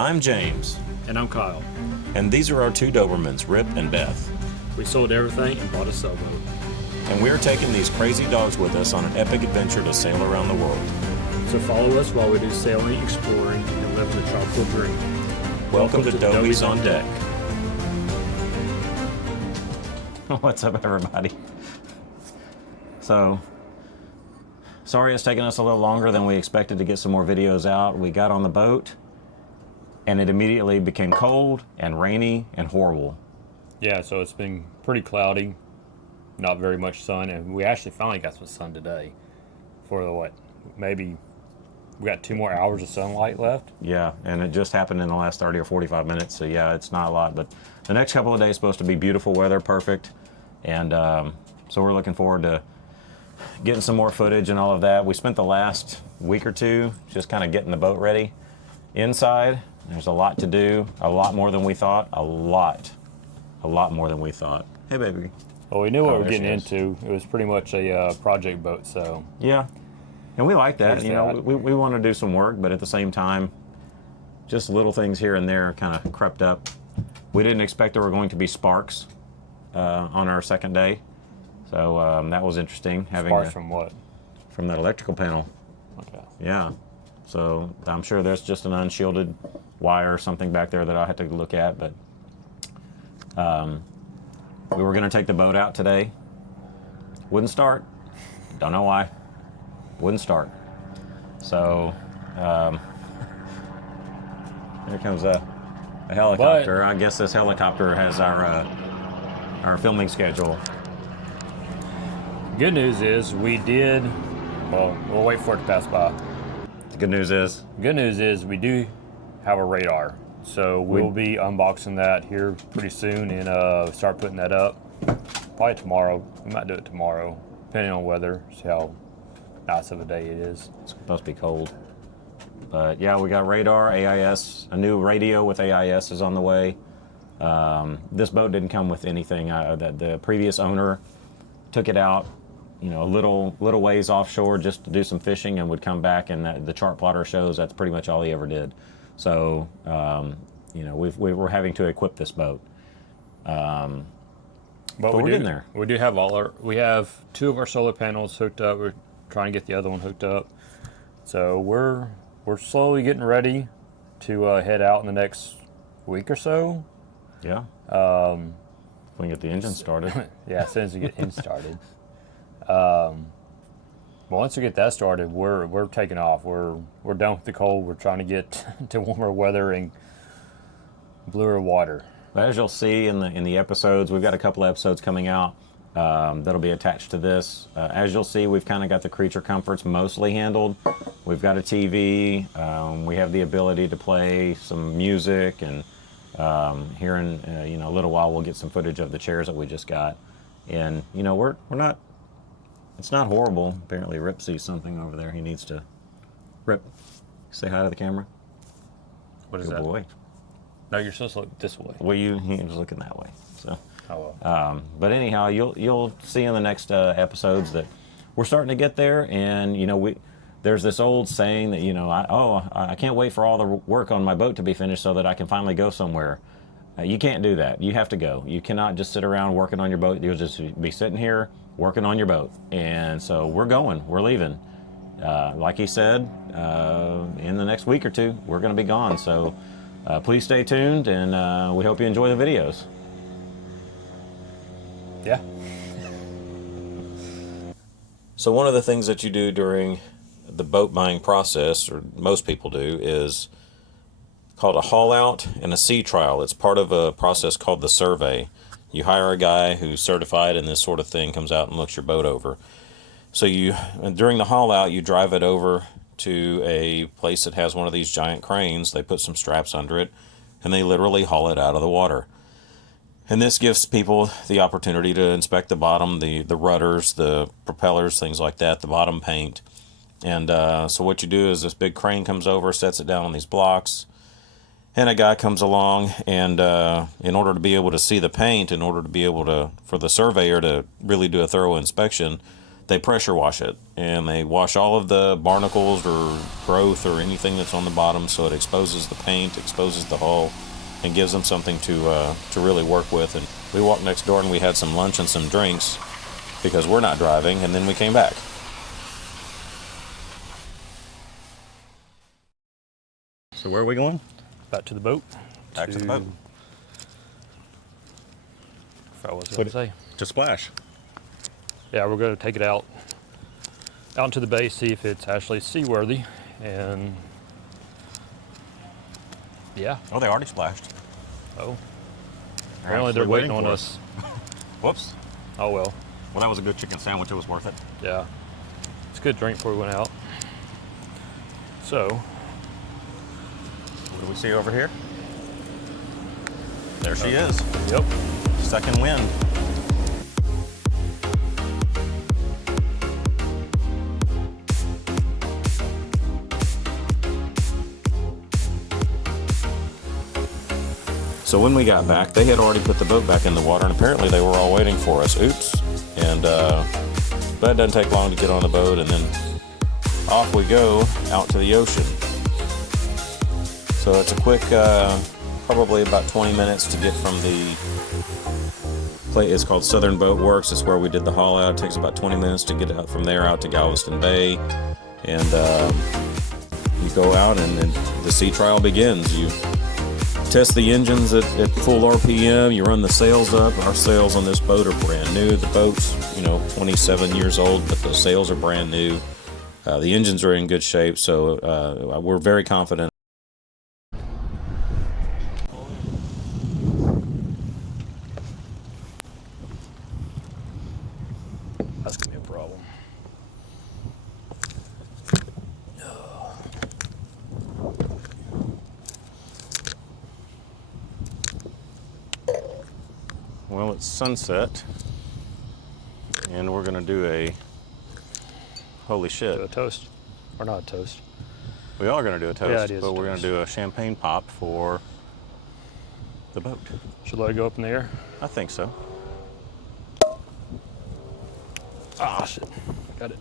I'm James. And I'm Kyle. And these are our two Dobermans, Rip and Beth. We sold everything and bought a sailboat. And we're taking these crazy dogs with us on an epic adventure to sail around the world. So follow us while we do sailing, exploring, and living the tropical dream. Welcome to Dobies on Deck. What's up, everybody? So, sorry it's taken us a little longer than we expected to get some more videos out. We got on the boat, and it immediately became cold and rainy and horrible. Yeah, so it's been pretty cloudy, not very much sun, and we actually finally got some sun today for maybe we got 2 more hours of sunlight left. Yeah, and it just happened in the last 30 or 45 minutes, so yeah, it's not a lot, but the next couple of days supposed to be beautiful weather, perfect, and so we're looking forward to getting some more footage and all of that. We spent the last week or two just kind of getting the boat ready inside. There's a lot to do, a lot more than we thought, a lot more than we thought. Hey, baby. Well, we knew what we were getting into. It was pretty much a project boat, so. Yeah, and we like that. You know, we want to do some work, but at the same time, just little things here and there kind of crept up. We didn't expect there were going to be sparks on our second day, so that was interesting. Sparks from what? From that electrical panel. Okay. Yeah, so I'm sure there's just an unshielded wire or something back there that I'll have to look at, but we were going to take the boat out today. Wouldn't start. Don't know why. Wouldn't start. So here comes a helicopter. I guess this helicopter has our filming schedule. Good news is we did. Well, we'll wait for it to pass by. The good news is? Good news is we do have a radar. So we'll be unboxing that here pretty soon and start putting that up. Probably tomorrow. We might do it tomorrow, depending on weather. See how nice of a day it is. It's supposed to be cold. But yeah, we got radar, AIS, a new radio with AIS is on the way. This boat didn't come with anything. The previous owner took it out, you know, a little ways offshore just to do some fishing and would come back, and the chart plotter shows that's pretty much all he ever did. So, you know, we're having to equip this boat. But we're getting there. We do have we have 2 of our solar panels hooked up. We're trying to get the other one hooked up. So we're slowly getting ready to head out in the next week or so. Yeah. We can get the engine started. Yeah, as soon as we get engine started. Once we get that started, we're taking off. We're done with the cold. We're trying to get to warmer weather and bluer water. But as you'll see in the episodes, we've got a couple of episodes coming out that'll be attached to this. As you'll see, we've kind of got the creature comforts mostly handled. We've got a TV. We have the ability to play some music, and here in a little while we'll get some footage of the chairs that we just got. And you know, we're not. It's not horrible. Apparently Rip sees something over there. He needs to. Rip, say hi to the camera. What is Good that? Boy. No, you're supposed to look this way. Well, he was looking that way. So. Oh well. But anyhow, you'll see in the next episodes that we're starting to get there, and you know there's this old saying that I can't wait for all the work on my boat to be finished so that I can finally go somewhere. You can't do that. You have to go. You cannot just sit around working on your boat. You'll just be sitting here working on your boat. And so we're going. We're leaving. Like he said, in the next week or two, we're going to be gone. So please stay tuned, and we hope you enjoy the videos. Yeah. So one of the things that you do during the boat buying process, or most people do, is called a haul out and a sea trial. It's part of a process called the survey. You hire a guy who's certified in this sort of thing, comes out and looks your boat over. So during the haul out, you drive it over to a place that has one of these giant cranes. They put some straps under it, and they literally haul it out of the water. And this gives people the opportunity to inspect the bottom, the rudders, the propellers, things like that, the bottom paint. And so what you do is this big crane comes over, sets it down on these blocks, and a guy comes along, and in order to be able to see the paint, in order to be able to, for the surveyor to really do a thorough inspection, they pressure wash it, and they wash all of the barnacles or growth or anything that's on the bottom, so it exposes the paint, exposes the hull, and gives them something to really work with. And we walked next door and we had some lunch and some drinks because we're not driving, and then we came back. So where are we going? Back to the boat. Back to the boat. I was going to say. To splash. Yeah, we're going to take it out into the bay, see if it's actually seaworthy, and yeah. Oh, they already splashed. Oh. Apparently they're waiting on us. Whoops. Oh well. Well, that was a good chicken sandwich. It was worth it. Yeah. It's a good drink before we went out. So. What do we see over here? There she is. Yep. Second wind. So when we got back, they had already put the boat back in the water, and apparently they were all waiting for us. Oops. And that doesn't take long to get on the boat, and then off we go out to the ocean. So it's a quick, probably about 20 minutes to get from the place. It's called Southern Boat Works. It's where we did the haul out. It takes about 20 minutes to get out from there out to Galveston Bay. And you go out, and then the sea trial begins. You test the engines at full RPM. You run the sails up. Our sails on this boat are brand new. The boat's, 27 years old, but the sails are brand new. The engines are in good shape, so we're very confident. That's going to be a problem. Well, it's sunset, and we're gonna do a holy shit. Do a toast, or not a toast. We are gonna do a toast, Yeah, it is but a we're gonna toast. do a champagne pop for the boat. Should I let it go up in the air? I think so. Ah, shit. Got it.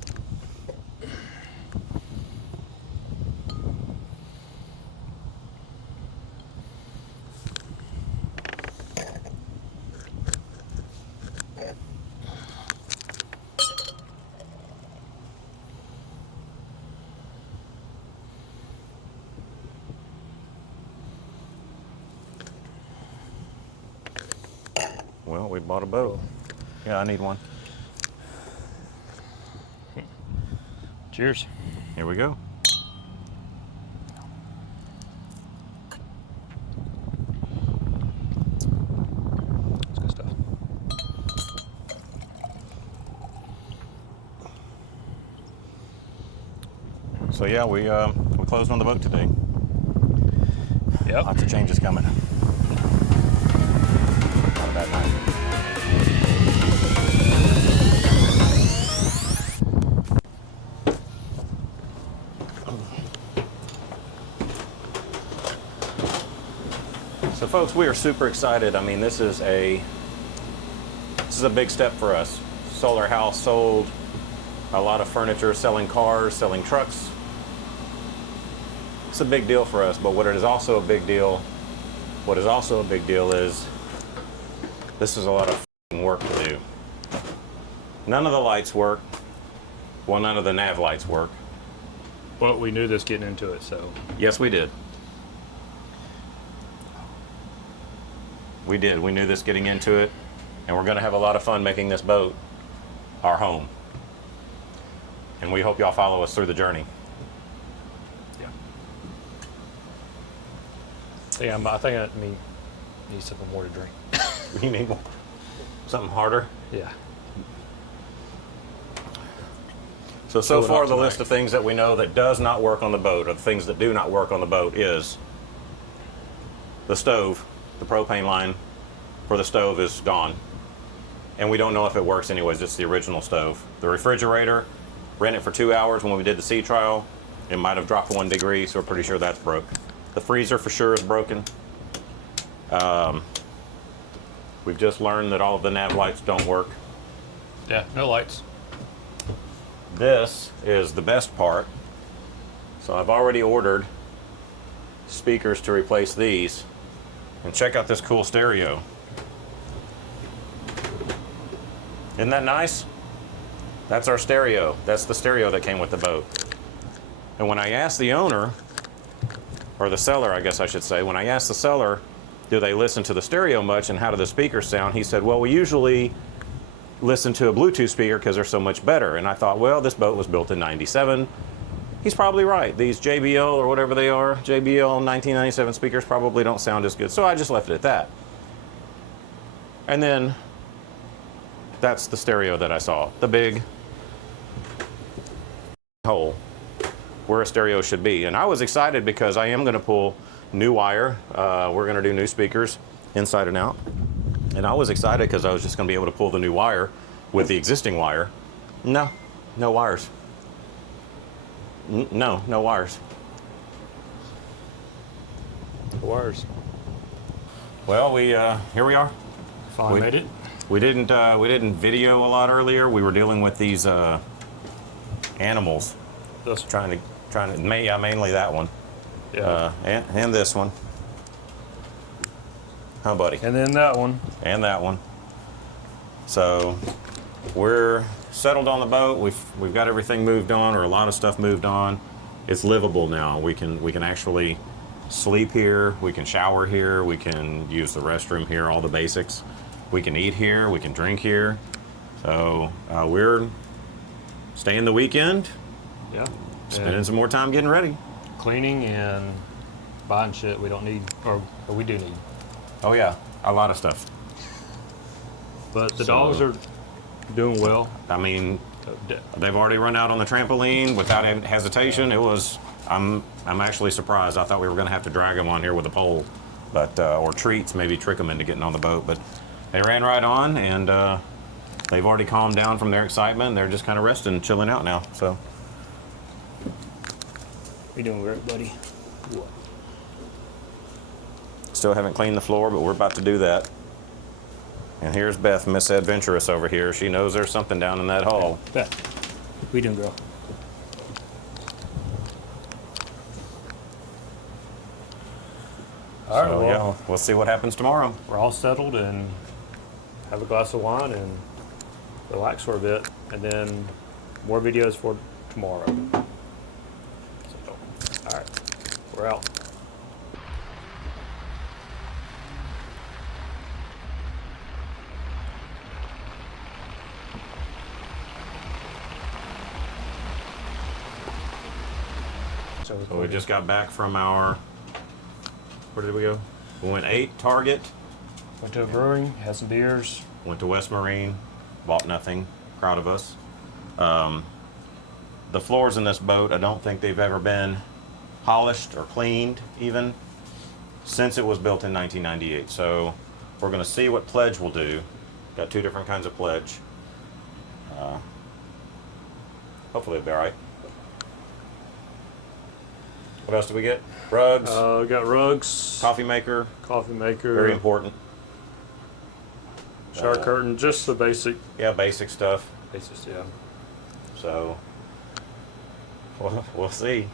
Well, we bought a boat. Yeah, I need one. Cheers. Here we go. That's good stuff. So yeah, we closed on the boat today. Yep. Lots of changes coming. Not a bad night. So folks, we are super excited. I mean, this is a big step for us. Sold our house, sold a lot of furniture, selling cars, selling trucks. It's a big deal for us, but what is also a big deal is this is a lot of f***ing work to do. None of the lights work. Well, none of the nav lights work. But we knew this getting into it, so. Yes, we did. We did. We knew this getting into it, and we're going to have a lot of fun making this boat our home. And we hope y'all follow us through the journey. Yeah, I think I need something more to drink. We need something harder. Yeah. So Fill it far, up the tonight. list of things that we know that does not work on the boat, or the things that do not work on the boat, is the stove. The propane line for the stove is gone. And we don't know if it works anyways. It's the original stove. The refrigerator, ran it for 2 hours when we did the sea trial. It might have dropped 1 degree, so we're pretty sure that's broke. The freezer for sure is broken. We've just learned that all of the nav lights don't work. Yeah, no lights. this is the best part. So I've already ordered speakers to replace these. And check out this cool stereo. Isn't that nice? That's our stereo. That's the stereo that came with the boat. And when I asked the owner, or the seller, I guess I should say, when I asked the seller, do they listen to the stereo much and how do the speakers sound? He said, well, we usually listen to a Bluetooth speaker because they're so much better. And I thought, well, this boat was built in '97. He's probably right. These JBL or whatever they are, JBL 1997 speakers probably don't sound as good. So I just left it at that. And then that's the stereo that I saw. The big hole where a stereo should be. And I was excited because I am going to pull new wire. We're going to do new speakers inside and out. And I was excited because I was just going to be able to pull the new wire with the existing wire. No wires. No wires. Wires. Well, here we are. Finally made it. We didn't video a lot earlier. We were dealing with these animals. This. Trying to mainly that one. Yeah. And this one. Huh, buddy? And then that one. And that one. So we're settled on the boat. We've got everything moved on, or a lot of stuff moved on. It's livable now. We can actually sleep here. We can shower here. We can use the restroom here. All the basics. We can eat here. We can drink here. So we're staying the weekend. Yeah. Spending some more time getting ready. Cleaning and buying shit we don't need, or we do need. Oh yeah, a lot of stuff. But the dogs are doing well. I mean, they've already run out on the trampoline without hesitation. I'm actually surprised. I thought we were going to have to drag them on here with a pole, but or treats, maybe trick them into getting on the boat. But they ran right on, and they've already calmed down from their excitement. They're just kind of resting, chilling out now. So. You doing great, buddy? Still haven't cleaned the floor, but we're about to do that. And here's Beth, Miss Adventurous over here. She knows there's something down in that hole. Beth, we doing, girl? All right, So, well, yeah, we'll see what happens tomorrow. we're all settled and have a glass of wine and relax for a bit, and then more videos for tomorrow. So, all right, we're out. So we just got back from our, where did we go? We went 8 Target, Went to a brewing, had some beers. went to West Marine, bought nothing, proud of us. The floors in this boat, I don't think they've ever been polished or cleaned even since it was built in 1998. So we're going to see what pledge will do. Got 2 different kinds of pledge. Hopefully it'll be all right. What else do we get? Rugs, We got rugs, coffee maker, coffee maker, very important. shower curtain, just the basic. Yeah, basic stuff. Basics, yeah. So we'll see.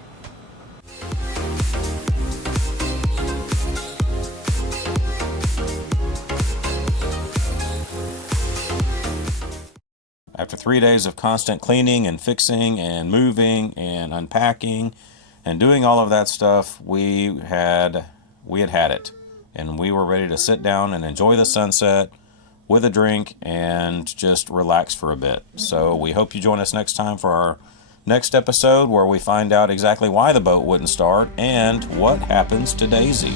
After 3 days of constant cleaning and fixing and moving and unpacking and doing all of that stuff, we had it. And we were ready to sit down and enjoy the sunset with a drink and just relax for a bit. So we hope you join us next time for our next episode, where we find out exactly why the boat wouldn't start and what happens to Daisy.